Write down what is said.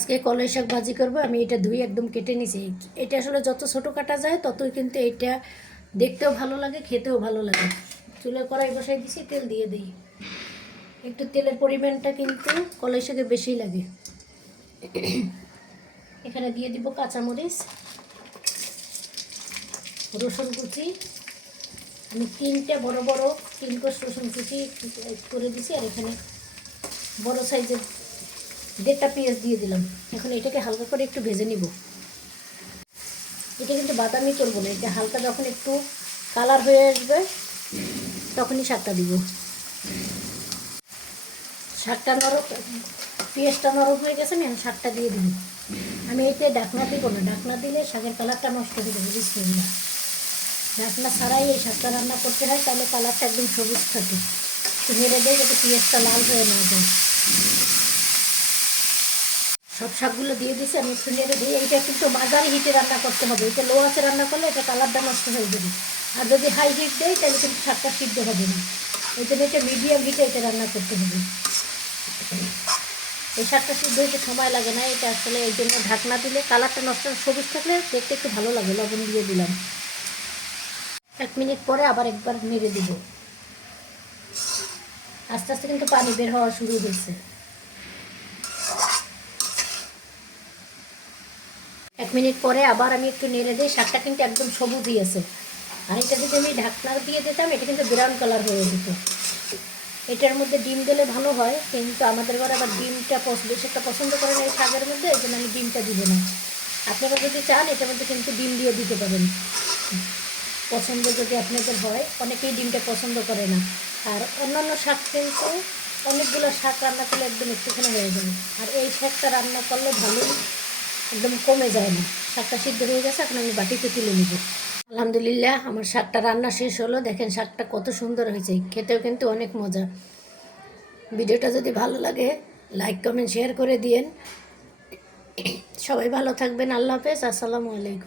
আজকে কলাই শাক ভাজি করবো। আমি এটা ধুয়ে একদম কেটে নিছি। এটা আসলে যত ছোট কাটা যায় ততই কিন্তু এটা দেখতেও ভালো লাগে, খেতেও ভালো লাগে। চুলে কড়াই বসাই দিছি, তেল দিয়ে দিই। একটু তেলের পরিমাণটা কিন্তু কলাই শাকে বেশি লাগে। এখানে দিয়ে দিব কাঁচামরিচ, রসুন কুচি। আমি তিনটে বড় বড় 3 কোষ রসুন কুচি করে দিছি, আর এখানে বড় সাইজের 1.5টা পেঁয়াজ দিয়ে দিলাম। এখন এটাকে হালকা করে একটু ভেজে নিব। এটা কিন্তু বাদামি করবো না, এটা হালকা যখন একটু কালার হয়ে আসবে তখনই শাকটা দিব। শাকটা নরম, পেঁয়াজটা নরম হয়ে গেছে, আমি এখন শাকটা দিয়ে দিব। আমি এতে ডাকনা দিব না, ডাকনা দিলে শাকের কালারটা নষ্ট হয়ে যাবে। বিসমিল্লাহ। ডাকনা ছাড়াই এই শাকটা রান্না করতে হয়, তাহলে কালারটা একদম সবুজ থাকে। একটু নেড়ে দেয় যাতে পেঁয়াজটা লাল হয়ে না যায়। সব শাকগুলো দিয়ে দিছি, আমি একটু নেড়ে দিই। এইটা কিন্তু মাঝারি হিটে রান্না করতে হবে। এটা লো আঁচে রান্না করলে এটা কালারটা নষ্ট হয়ে যাবে। আর যদি হাই হিট দেয় তাহলে কিন্তু শাকটা সিদ্ধ হবে না। এই জন্য এটা মিডিয়াম হিটে এটা রান্না করতে হবে। এই শাকটা সিদ্ধ হইতে সময় লাগে না, এটা আসলে এই জন্য ঢাকনা দিলে কালারটা নষ্ট, সবুজ থাকলে দেখতে একটু ভালো লাগে। লবণ দিয়ে দিলাম। 1 মিনিট পরে আবার একবার নেড়ে দিব। আস্তে আস্তে কিন্তু পানি বের হওয়া শুরু হয়েছে। 1 মিনিট পরে আবার আমি একটু নেড়ে দিই। শাকটা কিন্তু একদম সবুজই আছে। আর এটা যদি আমি ঢাকনা দিয়ে দিতাম এটা কিন্তু ব্রাউন কালার হয়ে যেত। এটার মধ্যে ডিম দিলে ভালো হয়, কিন্তু আমাদের ঘরে আবার ডিমটা বেশি একটা পছন্দ করে না এই শাকের মধ্যে, এই জন্য আমি ডিমটা দিব না। আপনারা যদি চান এটার মধ্যে কিন্তু ডিম দিয়ে দিতে পারেন, পছন্দ যদি আপনাদের হয়। অনেকেই ডিমটা পছন্দ করে না। আর অন্যান্য শাক কিন্তু অনেকগুলো শাক রান্না করলে একদম একটুখানি হয়ে যাবে, আর এই শাকটা রান্না করলে ভালোই একদম কমে যায় না। শাকটা সিদ্ধ হয়ে গেছে, এখন আমি বাটিতে তুলে নিব। আলহামদুলিল্লাহ, আমার শাকটা রান্না শেষ হলো। দেখেন শাকটা কত সুন্দর হয়েছে, খেতেও কিন্তু অনেক মজা। ভিডিওটা যদি ভালো লাগে লাইক কমেন্ট শেয়ার করে দিয়েন। সবাই ভালো থাকবেন। আল্লাহ হাফেজ। আসসালামু আলাইকুম।